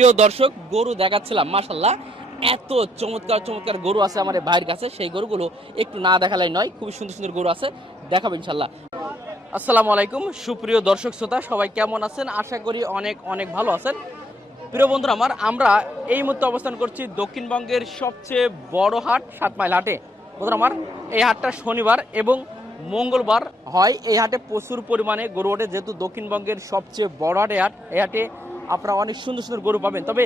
প্রিয় দর্শক, গরু দেখাচ্ছিলাম মাশাল্লাহ এত চমৎকার চমৎকার গরু আছে আমার ভাইয়ের কাছে। সেই গরুগুলো একটু না দেখালাই নয়, খুবই সুন্দর সুন্দর গরু আছে। দেখাবো ইনশাল্লাহ আসসালামু আলাইকুম, সুপ্রিয় দর্শক শ্রোতা, সবাই কেমন আছেন? আশা করি অনেক অনেক ভালো আছেন। প্রিয় বন্ধুরা আমার, আমরা এই মুহূর্তে অবস্থান করছি দক্ষিণবঙ্গের সবচেয়ে বড় হাট, সাত মাইল হাটে। বন্ধুরা আমার, এই হাটটা শনিবার এবং মঙ্গলবার হয়। এই হাটে প্রচুর পরিমাণে গরু ওঠে, যেহেতু দক্ষিণবঙ্গের সবচেয়ে বড় হাটে হাট, এই হাটে আপনারা অনেক সুন্দর সুন্দর গরু পাবেন। তবে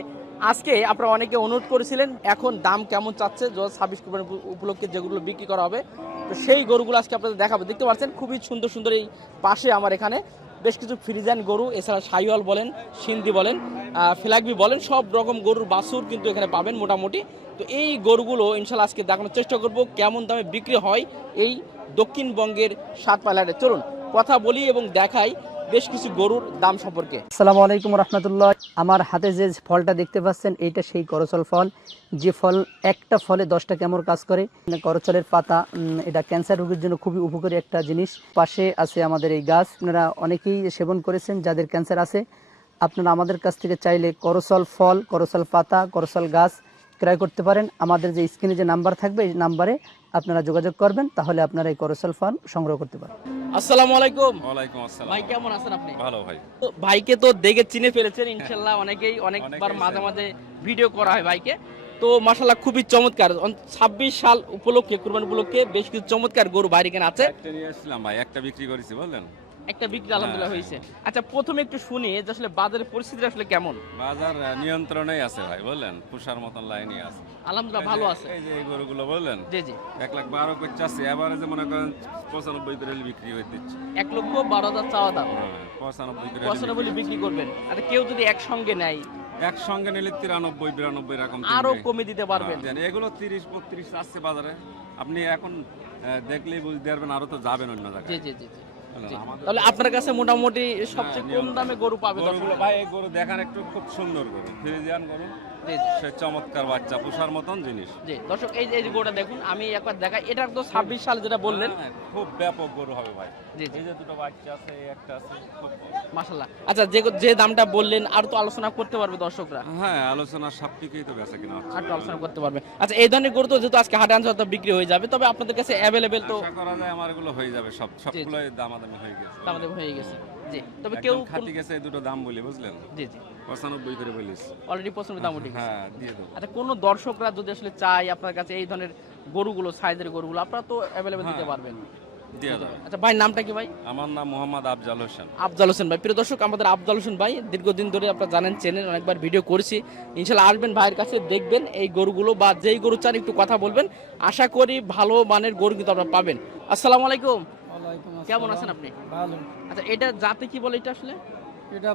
আজকে আপনারা অনেকে অনুরোধ করেছিলেন, এখন দাম কেমন চাচ্ছে? দু ছাব্বিশ কুরবানি উপলক্ষে যেগুলো বিক্রি করা হবে, তো সেই গরুগুলো আজকে আপনাদের দেখাবো। দেখতে পাচ্ছেন, খুবই সুন্দর সুন্দর এই পাশে আমার এখানে বেশ কিছু ফ্রিজান গরু, এছাড়া সাইওয়াল বলেন, সিন্ধি বলেন ফিলাগবি বলেন, সব রকম গরুর বাছুর কিন্তু এখানে পাবেন মোটামুটি। তো এই গরুগুলো ইনশাল্লাহ আজকে দেখানোর চেষ্টা করব, কেমন দামে বিক্রি হয় এই দক্ষিণবঙ্গের সাত পাইলারে চলুন, কথা বলি এবং দেখাই বেশ কিছু গরুর দাম সম্পর্কে। আসসালামু আলাইকুম রহমতুল্লাহ। আমার হাতে যে ফলটা দেখতে পাচ্ছেন, এইটা সেই করচল ফল। যে ফল, একটা ফলে দশটা কেমন কাজ করে। করচলের পাতা এটা ক্যান্সার রোগের জন্য খুবই উপকারী একটা জিনিস। পাশে আছে আমাদের এই গাছ। আপনারা অনেকেই সেবন করেছেন, যাদের ক্যান্সার আছে। আপনারা আমাদের কাছ থেকে চাইলে করচল ফল, করচল পাতা, করচল গাছ ক্রয় করতে পারেন। আমাদের যে স্ক্রিনে যে নাম্বার থাকবে, এই নাম্বারে আপনারা যোগাযোগ করবেন তাহলে আপনারা এই করসল ফান সংগ্রহ করতে পারেন আসসালামু আলাইকুম। ওয়ালাইকুম আসসালাম। ভাই কেমন আছেন আপনি? ভালো ভাই। তো ভাইকে তো দেখে চিনে ফেলেছেন ইনশাল্লাহ অনেকেই অনেকবার মাঝে মাঝে ভিডিও করা হয় ভাইকে। তো মাশাল্লাহ খুবই চমৎকার। ছাব্বিশ সাল উপলক্ষে কুরবান উপলক্ষে বেশ কিছু চমৎকার গরু বাইরে কেন আছে। একটা নিয়ে আসলাম ভাই একটা বিক্রি করেছি বললেন? একটা বিক্রি আলহামদুলিল্লাহ হ্যাঁ, হয়েছে। আচ্ছা প্রথমে একটু শুনি যে আসলে বাজারের পরিস্থিতি আসলে কেমন? বাজার নিয়ন্ত্রণেই আছে ভাই বললেন? পুষার মতন লাইনই আছে। আলহামদুলিল্লাহ ভালো আছে। এই যে এই গরুগুলো বললেন? জি জি। এক লাখ বারো করছে আছে এবারে যে মনে করেন পঁচানব্বই করে বিক্রি হয়ে দিচ্ছে। এক লক্ষ বারো হাজার চাওয়া দাম। হ্যাঁ, পঁচানব্বই করে পঁচানব্বই বিক্রি করবেন। আর কেউ যদি একসঙ্গে নেয়। একসঙ্গে নিলে তিরানব্বই বিরানব্বই এরকম আরও। কমে দিতে পারবেন। হ্যাঁ, এগুলো তিরিশ বত্রিশ আসছে বাজারে। আপনি এখন দেখলেই বুঝতে পারবেন আরও তো যাবেন অন্য জায়গায়। জি জি জি। তাহলে আপনার কাছে মোটামুটি সবচেয়ে কম দামে গরু পাবে ভাই গরু দেখার একটু খুব সুন্দর গরু। ফ্রিজিয়ান গরু। জি জি সে চমৎকার বাচ্চা পুষার মতন জিনিস। জি দর্শক এই এই গরুটা দেখুন আমি একবার দেখাই। এটা তো ছাব্বিশ সাল যেটা বললেন। হ্যাঁ, খুব ব্যাপক গরু হবে ভাই। জি জি। দুটো বাচ্চা আছে একটা আছে মাশাল্লাহ আচ্ছা যে যে দামটা বললেন আর তো আলোচনা করতে পারবে দর্শকরা। হ্যাঁ আলোচনা সাপটিকেই তো বেচা কিনা। আর আলোচনা করতে পারবে। আচ্ছা এই ধরনের গরু তো যেহেতু আজকে হাটে হয়তো বিক্রি হয়ে যাবে। তবে আপনাদের কাছে অ্যাভেলেবেল তো আশা করা যায় আমার এগুলো হয়ে যাবে সব সবগুলোই দামাদামি হয়ে গেছে। আমাদের হয়ে গেছে। জি তবে কেউ খাতি গেছে দুটো দাম বলি বুঝলেন? জি জি। পঁচানব্বই করে বলিস। অলরেডি দাম উঠে হ্যাঁ দিয়ে দেবো। আচ্ছা কোনো দর্শকরা যদি আসলে চায় আপনার কাছে এই ধরনের গরুগুলো সাইজের গরুগুলো আপনারা তো অ্যাভেলেবেল দিতে হ্যাঁ। পারবেন। দিয়ে আচ্ছা ভাই নামটা কি ভাই? আমার নাম মোহাম্মদ আফজাল হোসেন। আফজাল হোসেন ভাই। প্রিয় দর্শক আমাদের আফজাল হোসেন ভাই দীর্ঘদিন ধরে আপনারা জানেন চেনেন অনেকবার ভিডিও করেছি। ইনশাল্লাহ আসবেন ভাইয়ের কাছে দেখবেন এই গরুগুলো বা যেই গরু চান একটু কথা বলবেন। আশা করি ভালো মানের গরু কিন্তু আপনারা পাবেন। আসসালামু আলাইকুম। কেমন আছেন আপনি? ভালো। আচ্ছা এটা জাতে কি বলে এটা আসলে? এটা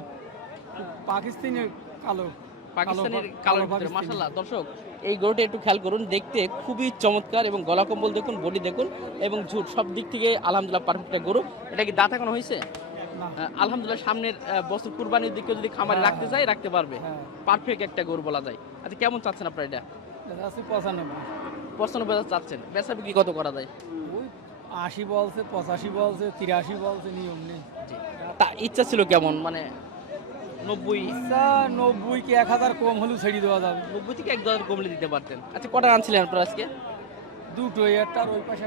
পাকিস্তানি কালো পাকিস্তানের কালো কালার ভিতরে। মাশাল্লাহ দর্শক এই গরুটা একটু খেয়াল করুন দেখতে খুবই চমৎকার এবং গলা কম্বল দেখুন বডি দেখুন এবং ঝুট সব দিক থেকে আলহামদুলিল্লাহ পারফেক্ট গরু। এটা কি দাঁত এখনও হয়েছে? আলহামদুলিল্লাহ সামনের বছর কুরবানির দিকে যদি খামারে হ্যাঁ, রাখতে চাই রাখতে পারবে। হ্যাঁ। পারফেক্ট একটা গরু বলা যায়। আচ্ছা কেমন চাচ্ছেন আপনারা এটা? এটা পঁচানব্বই। পঁচানব্বই হাজার চাচ্ছেন। বেচা বিক্রি কত করা যায়? আশি বলছে পঁচাশি বলছে তিরাশি বলছে নিয়ম নেই। তা ইচ্ছা ছিল কেমন? মানে নব্বই। নব্বই কি এক হাজার কম হলেও ছেড়ে দেওয়া যাবে। নব্বই থেকে এক হাজার কমলে দিতে পারতেন। আচ্ছা কটা আনছিলেন আপনারা আজকে? দুটো একটা ওই পাশে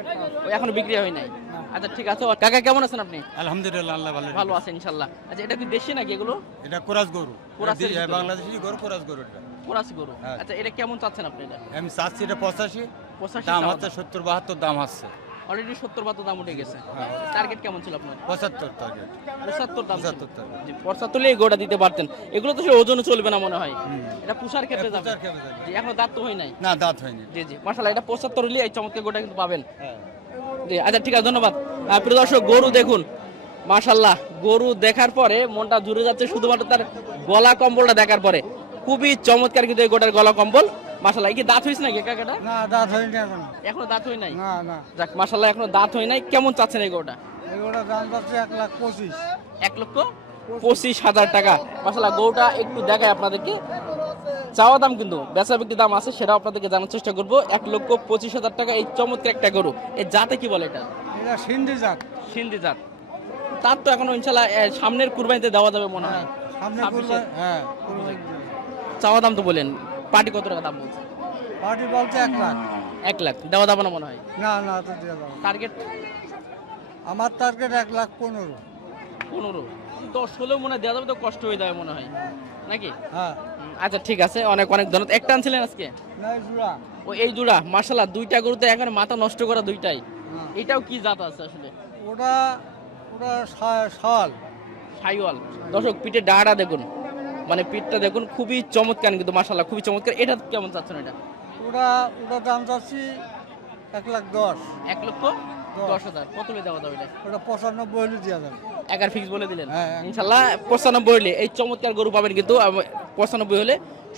এখনও বিক্রি হয় নাই? আচ্ছা ঠিক আছে। কাকা কেমন আছেন আপনি? আলহামদুলিল্লাহ আল্লাহ ভালো ভালো আছেন ইনশাল্লাহ আচ্ছা এটা কি দেশি নাকি এগুলো? এটা কোরাস গরু। কোরাসের এটা বাংলাদেশি গরু কোরাস গরু এটা। ফরাসি গরু। হ্যাঁ। আচ্ছা এটা কেমন চাচ্ছেন আপনি এটা? আমি চাচ্ছি এটা পঁচাশি। পঁচাশি দাম হচ্ছে সত্তর বাহাত্তর দাম হচ্ছে অলরেডি সত্তর দাম উঠে গেছে। হ্যাঁ। টার্গেট কেমন ছিল আপনার? পঁচাত্তর টার্গেট পঁচাত্তর দাম। পঁচাত্তর পঁচাত্তরলে দিতে পারতেন। এগুলো তো সে ওজনে চলবে না মনে হয়। এটা পুষার ক্ষেত্রে যাবে। এখনও দাঁত তো হয় নাই। না দাঁত হয়নি। জি জি মাসাল্লাহ এটা পঁচাত্তর হলে এই চমৎকার গোটা কিন্তু পাবেন। হ্যাঁ। জি আচ্ছা ঠিক আছে ধন্যবাদ। প্রিয় দর্শক গরু দেখুন। মাশাল্লাহ গরু দেখার পরে মনটা জুড়ে যাচ্ছে শুধুমাত্র তার গলা কম্বলটা দেখার পরে। খুবই চমৎকার কিন্তু এই গোটার গলা কম্বল। মাশাল্লাহ কি দাঁত হয়েছে নাকি কাকাটা? না দাঁত হয়নি এখন। এখনও দাঁত হয় নাই? না না। যাক মাশাল্লাহ এখনও দাঁত হয় নাই। কেমন চাচ্ছেন এই গরুটা? এগুলো দাম যাচ্ছে এক লাখ পঁচিশ। এক লক্ষ পঁচিশ হাজার টাকা। মাসাল্লাহ গরুটা একটু দেখায় আপনাদেরকে। চাওয়া দাম কিন্তু বেচা বিক্রি দাম আছে সেটাও আপনাদেরকে জানার চেষ্টা করব। এক লক্ষ পঁচিশ হাজার টাকা এই চমৎকার একটা গরু। এই জাতে কি বলে এটা? এটা সিন্ধি জাত। সিন্ধি জাত। তার তো এখনও ইনশাল্লাহ সামনের কুরবানিতে দেওয়া যাবে মনে হয়। সামনে হ্যাঁ চাওয়া দাম তো বলেন। পার্টি কত টাকা দাম বলছে? পার্টি বলছে এক লাখ। এক লাখ। দেওয়া দাম না মনে হয়? না না তো দিয়ে দাও টার্গেট আমার টার্গেট এক লাখ পনেরো। পনেরো। দশ হলেও মনে হয় দেওয়া যাবে তো কষ্ট হয়ে যাবে মনে হয়। নাকি? হ্যাঁ। আচ্ছা ঠিক আছে। অনেক অনেক ধন্যবাদ। একটা আনছিলেন আজকে? না জুড়া। ও এই জোড়া। মার্শাল্লাহ দুইটা গরুতে এখন মাথা নষ্ট করা দুইটাই। হ্যাঁ। এটাও কি জাত আছে আসলে? ওটা ওটা শাল সাইওয়াল দর্শক পিঠের ডাড়া দেখুন। মানে পিঠটা দেখুন খুবই চমৎকার কিন্তু মাসাল্লাহ খুবই চমৎকার। এটা কেমন চাচ্ছেন এটা? ওটা ওটা দাম চাচ্ছি এক লাখ দশ। এক লক্ষ দশ। হাজার। কত দেওয়া যাবে এটা? ওটা পঁচানব্বই হলে দেওয়া যাবে। একার ফিক্স বলে দিলেন? হ্যাঁ, ইনশাল্লাহ পঁচানব্বই হলে এই চমৎকার গরু পাবেন কিন্তু পঁচানব্বই হলে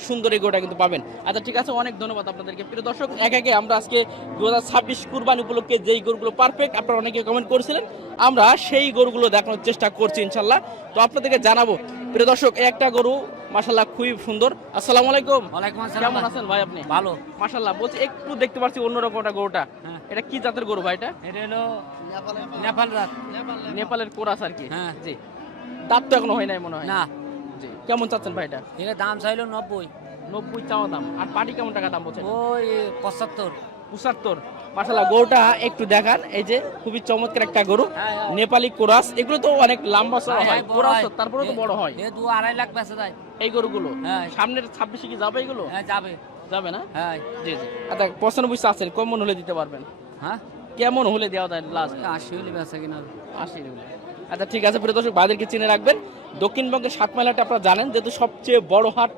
সুন্দর এই গরুটা কিন্তু পাবেন। আচ্ছা ঠিক আছে অনেক ধন্যবাদ আপনাদেরকে। প্রিয় দর্শক এক একে আমরা আজকে দু হাজার ছাব্বিশ কুরবান উপলক্ষে যেই গরুগুলো পারফেক্ট আপনারা অনেকে কমেন্ট করেছিলেন আমরা সেই গরুগুলো দেখানোর চেষ্টা করছি ইনশাল্লাহ। তো আপনাদেরকে জানাব প্রিয় দর্শক একটা গরু মাসাল্লাহ খুবই সুন্দর। আসসালামু আলাইকুম। ওয়ালাইকুম আসসালাম কেমন আছেন ভাই আপনি? ভালো। মাসাল্লাহ বলছি একটু দেখতে পাচ্ছি অন্যরকম একটা গরুটা। হ্যাঁ। এটা কি জাতের গরু ভাই এটা? এটা হলো নেপাল রাত নেপালের কোরাস আর কি। হ্যাঁ। জি। দাঁত তো এখনও হয় নাই মনে হয়। না। জি। কেমন চাচ্ছেন ভাই এটা? এটা দাম চাইলো নব্বই। নব্বই চাওয়া দাম। আর পাটি কেমন টাকা দাম বলছেন? ওই পঁচাত্তর। পঁচাত্তর। মাসাল্লাহ গরুটা একটু দেখান। এই যে খুবই চমৎকার একটা গরু। হ্যাঁ, হ্যাঁ। নেপালি কোরাস। এগুলো তো অনেক লম্বা চড়া হ্যাঁ, হয়। কোরাস তারপরে তো বড় হয়। এ দু আড়াই লাখ বেচা যায়। এই গরুগুলো? হ্যাঁ। সামনের ছাব্বিশে কি যাবে এগুলো? হ্যাঁ যাবে। যাবে না? হ্যাঁ। জি জি। আচ্ছা পঁচানব্বই চাচ্ছেন। কেমন হলে দিতে পারবেন? হ্যাঁ? কেমন হলে দেওয়া যায় লাস্ট আশি হলে বেচা কিনা। আশি হলে। আচ্ছা ঠিক আছে, প্রিয় দর্শক, ভাইদেরকে চিনে রাখবেন, দক্ষিণবঙ্গের সাতমাইল হাটে আপনারা জানেন, যেহেতু সবচেয়ে বড় হাট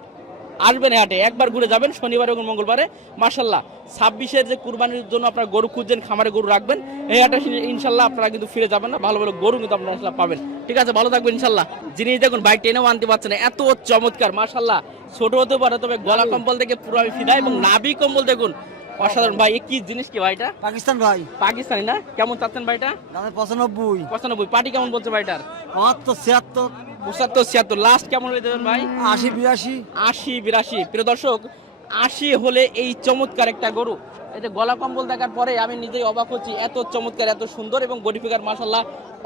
আসবেন হাটে, একবার ঘুরে যাবেন, শনিবার এবং মঙ্গলবারে। মার্শাল্লাহ ছাব্বিশের যে কুরবানির জন্য আপনারা গরু খুঁজছেন, খামারে গরু রাখবেন, এই হাটে ইনশাল্লাহ আপনারা কিন্তু ফিরে যাবেন না, ভালো ভালো গরু কিন্তু আপনারা পাবেন। ঠিক আছে, ভালো থাকবেন ইনশাল্লাহ যিনি দেখুন বাইক টেনেও আনতে পারছেন এত চমৎকার মার্শাল্লাহ ছোট হতে পারে, তবে গলা কম্বল থেকে পুরো আমি ফিদা এবং নাভি কম্বল দেখুন অসাধারণ ভাই এ কি জিনিস কি ভাইটা পাকিস্তান ভাই। পাকিস্তানি না? কেমন চাচ্ছেন ভাইটা পঁচানব্বই। পঁচানব্বই। পার্টি কেমন বলছে ভাইটার বাহাত্তর ছিয়াত্তর। পঁচাত্তর ছিয়াত্তর। লাস্ট কেমন দেবেন ভাই? আশি বিরাশি। আশি বিরাশি। প্রিয় দর্শক আশি হলে এই চমৎকার একটা গরু। গলা কম্বল দেখার পরে আমি নিজেই অবাক হচ্ছি এত চমৎকার এত সুন্দর এবং বডি ফিগার মাসাল্লাহ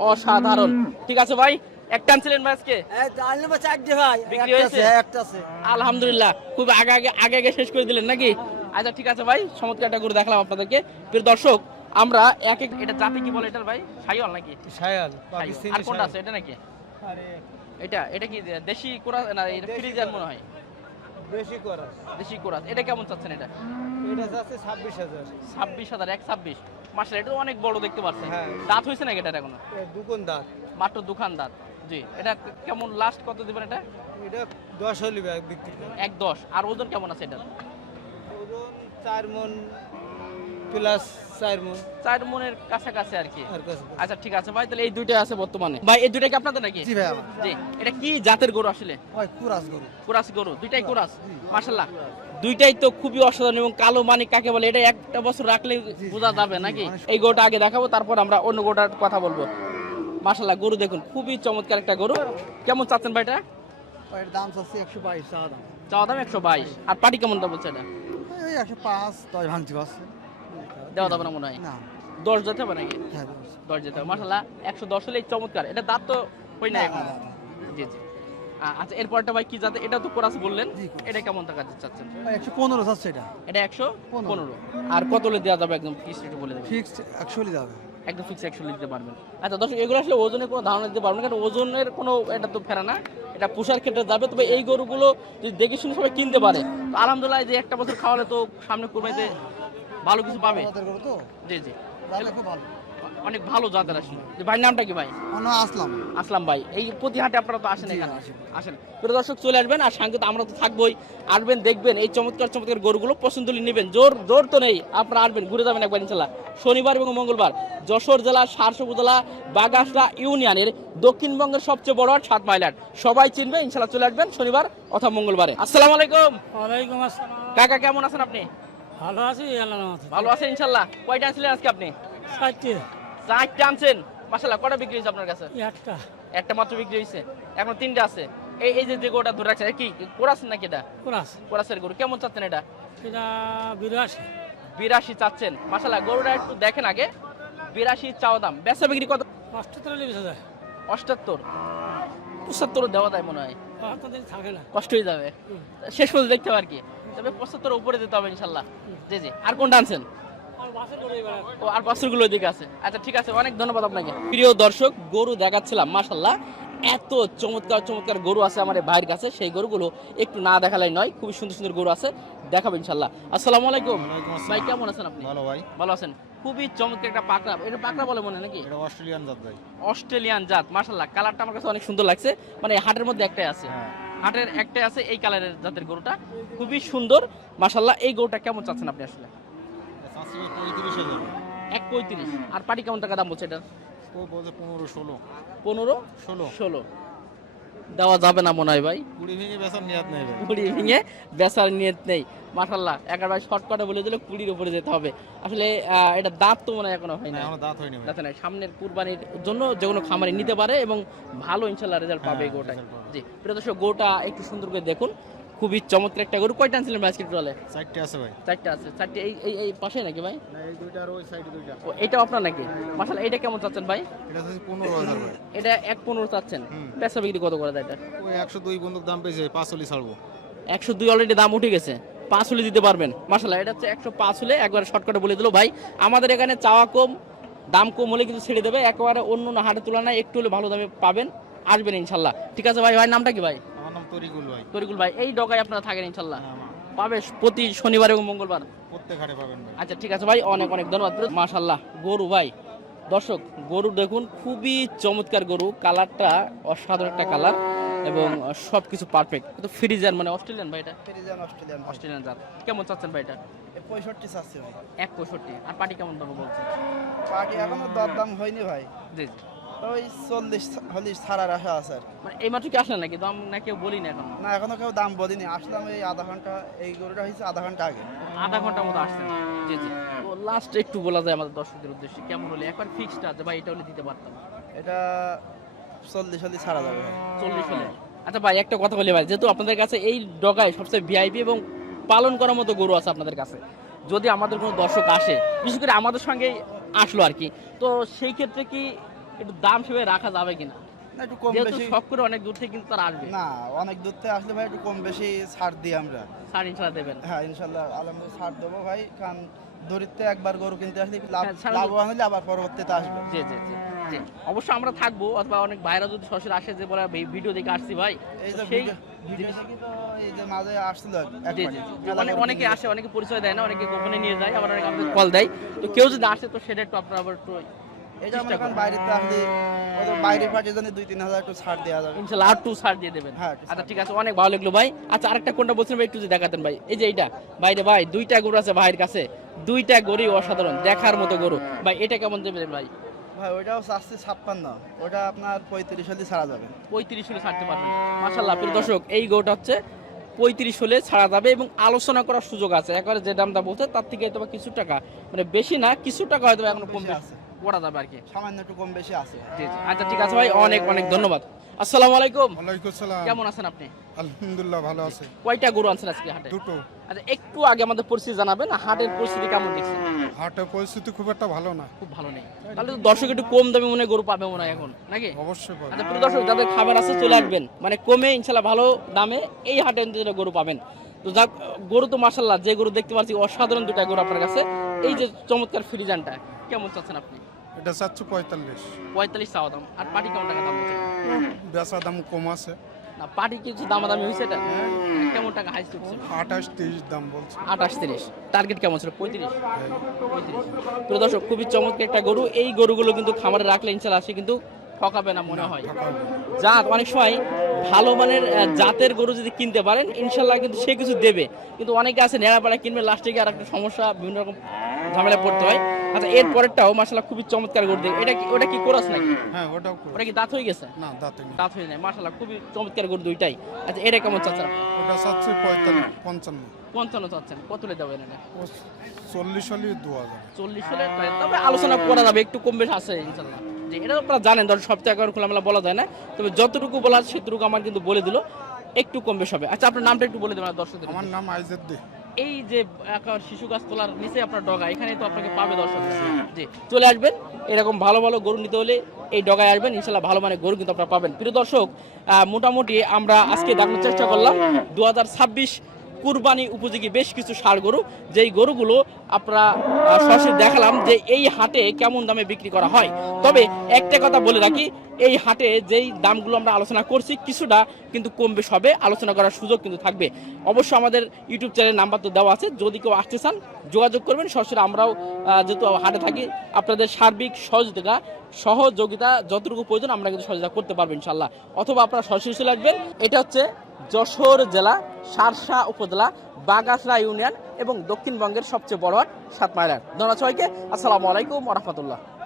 অসাধারণ। ঠিক আছে ভাই? একটা আনছিলেন ভাই আজকে? ভাই বিক্রি হয়েছে? আলহামদুলিল্লাহ। খুব আগে আগে আগে আগে শেষ করে দিলেন নাকি? আচ্ছা ঠিক আছে ভাই চমৎকার একটা গরু দেখলাম আপনাদেরকে। প্রিয় দর্শক আমরা এক এক এটা জাতি কি বলে এটার ভাই? সাইওয়াল নাকি? শায়াল সাইওয়াল। আর কোনটা আছে? এটা নাকি? আরে এটা এটা কি দেশি কোরা না এটা ফ্রিজার মনে হয়। বেশি করা দেশি কোরাস। এটা কেমন চাচ্ছেন এটা? এটা যাচ্ছে ছাব্বিশ হাজার। ছাব্বিশ হাজার এক ছাব্বিশ। মাসের এটা অনেক বড় দেখতে পাচ্ছেন। হ্যাঁ। দাঁত হয়েছে নাকি এটা এখনও? দোকানদার মাত্র দুখান দাঁত। জি এটা কেমন লাস্ট কত দিবেন এটা? এটা দশ হলে বিক্রি করে এক দশ। আর ওজন কেমন আছে এটা চার মন প্লাস চার মন। চার মনের কাছাকাছি আর কি। আচ্ছা ঠিক আছে ভাই তাহলে এই দুইটাই আছে বর্তমানে। ভাই এই দুইটা কি আপনাদের নাকি? জি ভাই জি এটা কি জাতের গরু আসলে? ওই কুরাস গরু। কোরাস গরু দুইটাই কোরাস মাশাল্লাহ দুইটাই তো খুবই অসাধারণ এবং কালো কাকে বলে এটা একটা বছর রাখলে বোঝা যাবে নাকি? এই গরুটা আগে দেখাবো তারপর আমরা অন্য গরুটার কথা বলব। মাশাল্লাহ গরু দেখুন খুবই চমৎকার একটা গরু। কেমন চাচ্ছেন ভাইটা এর দাম চাচ্ছি একশো বাইশ দাম। চাওয়া দাম একশো বাইশ। আর পাটি কেমন দাম বলছে এটা? এই একশো পাঁচ দশ ভাঙতি পাচ্ছে দেওয়া যাবে না মনে হয়? না। দশ যেতে হবে নাকি? হ্যাঁ দশ যেতে হবে। মাশাল্লাহ একশো দশ হলেই চমৎকার। এটা দাঁত তো হই না এখন? জি জি। আচ্ছা এরপরটা ভাই কি যাতে এটা তো কোরাস বললেন। এটা কেমন টাকা চাচ্ছেন? একশো পনেরো চাচ্ছে এটা। এটা একশো পনেরো। আর কত হলে দেওয়া যাবে একদম? ফিক্সড একটু বলে দেবেন। ফিক্সড একশো হলে যাবে। একদম ফিক্স একশো দিতে পারবেন। আচ্ছা দর্শক এগুলো আসলে ওজনের কোনো ধারণা দিতে পারবেন কারণ ওজনের কোনো এটা তো ফেরা না। এটা পুষার ক্ষেত্রে যাবে তবে এই গরুগুলো যদি দেখে শুনে সবাই কিনতে পারে। তো আলহামদুলিল্লাহ যে একটা বছর খাওয়ালে তো সামনে কুরবাইতে ভালো কিছু পাবে। জি জি। খুব ভালো। অনেক ভালো জাতের আসলে। ভাই নামটা কি ভাই? আসলাম। আসলাম ভাই। এই প্রতি হাটে আপনারা তো আসেন এখানে। আসেন। প্রিয় দর্শক চলে আসবেন আর সঙ্গে তো আমরা তো থাকবোই। আসবেন দেখবেন এই চমৎকার চমৎকার গরুগুলো পছন্দ হলে নেবেন। জোর জোর তো নেই। আপনারা আসবেন ঘুরে যাবেন একবার ইনশাল্লাহ। শনিবার এবং মঙ্গলবার যশোর জেলার সারসা উপজেলা বাগাসরা ইউনিয়নের দক্ষিণবঙ্গের সবচেয়ে বড় হাট সাত মাইল হাট। সবাই চিনবে ইনশাল্লাহ চলে আসবেন শনিবার অথবা মঙ্গলবারে। আসসালামু আলাইকুম। ওয়ালাইকুম আসসালাম। কাকা কেমন আছেন আপনি? ভালো আছি ভালো আছেন ইনশাল্লাহ। কয়টা আনছিলেন আজকে আপনি? চারটে চারটা আনছেন মাসাল্লাহ কটা বিক্রি হয়েছে আপনার কাছে? একটা একটা মাত্র বিক্রি হয়েছে এখন তিনটা আছে। এই এই যে যে গরুটা ধরে রাখছে কি কোরাস নাকি এটা? ক্লাস কোরাসের গরু কেমন চাচ্ছেন এটা? এটা বিরাশি। বিরাশি চাচ্ছেন মাসাল্লাহ গরুটা একটু দেখেন আগে। বিরাশি চাওয়া দাম বেচা বিক্রি কত? অষ্টাত্তর অষ্টাত্তর। পঁচাত্তর দেওয়া যায় মনে হয়। না। কষ্ট হয়ে যাবে। শেষ পর্যন্ত দেখতে হবে আর কি। তবে পঁচাত্তর উপরে যেতে হবে ইনশাল্লাহ জি জি। আর কোনটা আনছেন? ও আর বাছুরগুলো দিকে আছে। আচ্ছা ঠিক আছে অনেক ধন্যবাদ আপনাকে। প্রিয় দর্শক গরু দেখাচ্ছিলাম মাশাল্লাহ এত চমৎকার চমৎকার গরু আছে আমার ভাইয়ের কাছে। সেই গরুগুলো একটু না দেখালাই নয় খুবই সুন্দর সুন্দর গরু আছে। দেখাবো ইনশাল্লাহ আসসালামু আলাইকুম। ভাই কেমন আছেন আপনি? ভালো ভাই। ভালো আছেন। খুবই চমৎকার একটা পাকড়া। এটা পাকড়া বলে মনে নাকি? এটা অস্ট্রেলিয়ান জাত ভাই। অস্ট্রেলিয়ান জাত মাশাল্লাহ কালারটা আমার কাছে অনেক সুন্দর লাগছে। মানে হাটের মধ্যে একটাই আছে। হ্যাঁ। হাটের একটাই আছে এই কালারের জাতের গরুটা। খুবই সুন্দর মাশাল্লাহ এই গরুটা কেমন চাচ্ছেন আপনি আসলে? পঁয়ত্রিশ হাজার। এক পঁয়ত্রিশ। আর পাটি কেমন টাকা দাম বলছে এটা? বলছে পনেরো ষোলো। পনেরো? ষোলো। ষোলো। দেওয়া যাবে না মনে হয় ভাই। কুড়ি ভেঙে বেচার নিয়াত নেই ভাই। কুড়ি ভেঙে বেচার নিয়ত নেই। মাশাল্লাহ একেবারে শর্টকাটে বলে দিলে কুড়ির উপরে যেতে হবে। আসলে এটা দাঁত তো মনে হয় এখনও হয় না এখনও দাঁত হয়নি দাঁত নাই। সামনের কুরবানির জন্য যে কোনো খামারে নিতে পারে এবং ভালো ইনশাল্লাহ রেজাল্ট পাবে হ্যাঁ, পাবে। জি প্রিয় দর্শক গোটা একটু সুন্দর করে দেখুন। খুবই চমৎকার একটা গরু। কয়টা আনছিলেন ভাই আজকে টোটালে চারটে আছে ভাই। চারটা আছে। চারটে এই এই এই পাশে নাকি ভাই? না এই দুইটা আর ওই সাইডে দুইটা। ও এটা আপনার নাকি? মাশাল্লাহ এটা কেমন চাচ্ছেন ভাই? এটা পনেরো হাজার ভাই। এটা এক পনেরো চাচ্ছেন। হুম। পেশা বিক্রি কত করে দেয় এটা ওই একশো দুই বন্দুক দাম পেয়েছে পাঁচ চল্লিশ ছাড়বো। একশো দুই অলরেডি দাম উঠে গেছে। পাঁচ হলে দিতে পারবেন। মাসাল্লাহ এটা হচ্ছে একশো পাঁচ হলে একবার শর্টকাটে বলে দিল ভাই। আমাদের এখানে চাওয়া কম দাম কম হলে কিন্তু ছেড়ে দেবে। একেবারে অন্য অন্য হাটের তুলনায় একটু হলে ভালো দামে পাবেন আসবেন ইনশাল্লাহ ঠিক আছে ভাই ভাই নামটা কি ভাই? আমার নাম তরিকুল। ভাই তরিকুল ভাই এই ডগায় আপনারা থাকেন ইনশাল্লাহ? হ্যাঁ, পাবে প্রতি শনিবার এবং মঙ্গলবার? প্রত্যেক হাটে পাবেন ভাই। আচ্ছা ঠিক আছে ভাই অনেক অনেক ধন্যবাদ। মাশাল্লাহ গরু ভাই দর্শক গরু দেখুন খুবই চমৎকার গরু কালারটা অসাধারণ একটা কালার এবং সব কিছু পারফেক্ট কিন্তু ফ্রিজার মানে অস্ট্রেলিয়ান ভাই এটা? ফ্রিজিয়ান অস্ট্রেলিয়ান অস্ট্রেলিয়ান জাত। কেমন চাচ্ছেন ভাই এটা? পঁয়ষট্টি চাচ্ছে ভাই। এক পঁয়ষট্টি। আর পার্টি কেমন দাম বলছেন? পার্টি এখনও দরদাম হয়নি ভাই। জি জি। ওই চল্লিশ হলিশ ছাড়ার আশা আছে আর কি। মানে এই মাত্র কি আসলেন নাকি? দাম না কেউ বলি না এখন? না এখনও কেউ দাম বলিনি। আসলাম এই আধা ঘণ্টা এই গরুটা হয়েছে আধা ঘণ্টা আগে। আধা ঘণ্টার মতো আসছেন। জি জি। তো লাস্ট একটু বলা যায় আমাদের দর্শকদের উদ্দেশ্যে কেমন হলে? একবার ফিক্সড আছে ভাই এটা হলে দিতে পারতাম। এটা চল্লিশ হলিশ ছাড়া যাবে ভাই। চল্লিশ হলে। আচ্ছা ভাই একটা কথা বলি ভাই যেহেতু আপনাদের কাছে এই ডগায় সবচেয়ে ভিআইপি এবং পালন করার মতো গরু আছে আপনাদের কাছে যদি আমাদের কোনো দর্শক আসে বিশেষ করে আমাদের সঙ্গে আসলো আর কি তো সেই ক্ষেত্রে কি একটু দাম সেভাবে রাখা যাবে কিনা? একটু কম বেশি। শখ করে অনেক দূর থেকে কিন্তু তারা আসবে। না অনেক দূর থেকে আসলে ভাই একটু কম বেশি ছাড় দিই আমরা। সাড়ে ইনশাল্লাহ দেবেন। হ্যাঁ ইনশাল্লাহ আলহামদুলিল্লাহ ছাড় দেবো ভাই কারণ দরিদ্রে একবার গরু কিনতে আসলে লাভ হ্যাঁ, লাভবান হলে আবার পরবর্তীতে আসবে। জি জি জি জি। আমরা থাকব অথবা অনেক ভাইরা যদি সরাসরি আসে যে বলে ভিডিও দেখে আসছি ভাই এই যে সেই অনেক আসে অনেকে পরিচয় দেয় না অনেকে গোপনে নিয়ে যায় আবার অনেকে আমাদের কল দেয়। তো কেউ যদি আসে তো সেটা একটু আপনারা আবার একটু এটা মনে করেন করুন। বাইরেতে আসলে বাইরে পার্টির জন্য দুই তিন হাজার একটু ছাড় দেওয়া যাবে। ইনশাল্লাহ আর টু ছাড় দিয়ে দেবেন। হ্যাঁ, আচ্ছা ঠিক আছে অনেক ভালো লাগল ভাই। আচ্ছা আরেকটা কোনটা বলছেন ভাই একটু যদি দেখাতেন ভাই। এই যে এইটা বাইরে ভাই দুইটা গরু আছে ভাইয়ের কাছে। দুইটা গরু অসাধারণ দেখার মতো গরু। ভাই এটা কেমন দেবেন ভাই? ছাপ্পান্ন। ওটা আপনার পঁয়ত্রিশ হলে ছাড়া যাবে। পঁয়ত্রিশ হলে ছাড়তে পারবেন। মাসাল্লাহ প্রিয় দর্শক এই গরুটা হচ্ছে পঁয়ত্রিশ হলে ছাড়া যাবে এবং আলোচনা করার সুযোগ আছে। একবারে যে দামটা বলছে তার থেকে হয়তো কিছু টাকা মানে বেশি না কিছু টাকা হয়তো এখনও কম বেশি বেশি আছে। করা যাবে আর কি। সামান্য একটু কম বেশি আছে। জি জি। আচ্ছা ঠিক আছে ভাই অনেক অনেক ধন্যবাদ। আসসালামু আলাইকুম। ওয়ালাইকুম সালাম কেমন আছেন আপনি? আলহামদুলিল্লাহ ভালো আছে। কয়টা গরু আনছেন আজকে হাটে? দুটো। আচ্ছা একটু আগে আমাদের পরিস্থিতি জানাবেন হাটের পরিস্থিতি কেমন দেখছেন? হাটের পরিস্থিতি খুব একটা ভালো না। খুব ভালো নেই। তাহলে তো দর্শক একটু কম দামে মনে হয় গরু পাবে মনে হয় এখন নাকি? অবশ্যই পাবে। আচ্ছা প্রিয় দর্শক যাদের খাবার আছে চলে আসবেন। মানে কমে ইনশাল্লাহ ভালো দামে এই হাটে গরু পাবেন। তো যাক গরু তো মার্শাল্লাহ যে গরু দেখতে পাচ্ছি অসাধারণ দুটা গরু আপনার কাছে। এই যে চমৎকার ফ্রিজানটা। কেমন চাচ্ছেন আপনি? এটা চাচ্ছি পঁয়তাল্লিশ। পঁয়তাল্লিশ চাওয়া দাম। আর পাটি কেমন টাকা দাম হচ্ছে? বেচা দাম কম আছে। না পাটি কিছু দামাদামি হয়েছে এটা? কেমন টাকা হাইস্ট আঠাশ তিরিশ দাম বলছে। আঠাশ তিরিশ। টার্গেট কেমন ছিল? পঁয়ত্রিশ? পঁয়ত্রিশ। প্রিয় দর্শক খুবই চমৎকার একটা গরু। এই গরুগুলো কিন্তু খামারে রাখলে ইনশাল্লাহ আসে কিন্তু ঠকাবে না মনে হয়। জাত অনেক সময় ভালো মানের জাতের গরু যদি কিনতে পারেন ইনশাল্লাহ কিন্তু সে কিছু দেবে। কিন্তু অনেকে আছে নেড়া নেড়াপাড়া কিনবে লাস্টে গিয়ে আর একটা সমস্যা বিভিন্ন রকম ঝামেলা পড়তে হয়। আচ্ছা এর পরেরটাও মাসাল্লাহ খুবই চমৎকার গরু দেবে এটা কি ওটা কি কোরাস নাকি? হ্যাঁ ওটাও করো। ওটা কি দাঁত হয়ে গেছে? না দাঁতে নেই দাঁত হয়ে যায় মাসাল্লাহ খুবই চমৎকার গরু দুইটাই। আচ্ছা এটা কেমন চাচ্ছেন ওটা চাচ্ছি পঁয়তাল্লিশ পঞ্চান্ন। পঞ্চান্ন চাচ্ছেন। কত লে দেবেন এটা? ও চল্লিশ হলে দু হাজার। চল্লিশ হলে তাই- তবে আলোচনা করা যাবে একটু কম বেশ আছে ইনশাল্লাহ যে এটা আপনারা জানেন ধরুন সপ্তাহে একবার খোলামেলা বলা যায় না। তবে যতটুকু বলা সেটুকু আমার কিন্তু বলে দিল একটু কম বেশ হবে। আচ্ছা আপনার নামটা একটু বলে দেবেন দর্শকদের আমার নাম আইজেদ দে এই যে শিশু গাছ তোলার নিচে আপনার ডগা এখানে তো আপনাকে পাবে দর্শক। জি, চলে আসবেন। এরকম ভালো ভালো গরু নিতে হলে এই ডগায় আসবেন। ইনশাল্লাহ ভালো মানে গরু কিন্তু আপনারা পাবেন। প্রিয় দর্শক মোটামুটি আমরা আজকে দেখানোর চেষ্টা করলাম। দু হাজার ছাব্বিশ কুরবানি উপযোগী বেশ কিছু ষাড় গরু। যেই গরুগুলো আপনারা সরাসরি দেখালাম যে এই হাটে কেমন দামে বিক্রি করা হয়। তবে একটা কথা বলে রাখি, এই হাটে যেই দামগুলো আমরা আলোচনা করছি, কিছুটা কিন্তু কম বেশ হবে আলোচনা করার সুযোগ কিন্তু থাকবে। অবশ্য আমাদের ইউটিউব চ্যানেল নাম্বার তো দেওয়া আছে, যদি কেউ আসতে চান, যোগাযোগ করবেন। সরাসরি আমরাও যেহেতু হাটে থাকি, আপনাদের সার্বিক সহযোগিতা সহযোগিতা যতটুকু প্রয়োজন, আমরা কিন্তু সহযোগিতা করতে পারব ইনশাল্লাহ অথবা আপনারা সরাসরি চলে আসবেন, এটা হচ্ছে যশোর জেলা, সারসা উপজেলা বাগাসরা ইউনিয়ন এবং দক্ষিণবঙ্গের সবচেয়ে বড় হাট সাতমাইলার ধন্যবাদ সবাইকে। আসসালামু আলাইকুম রহমতুল্লাহ।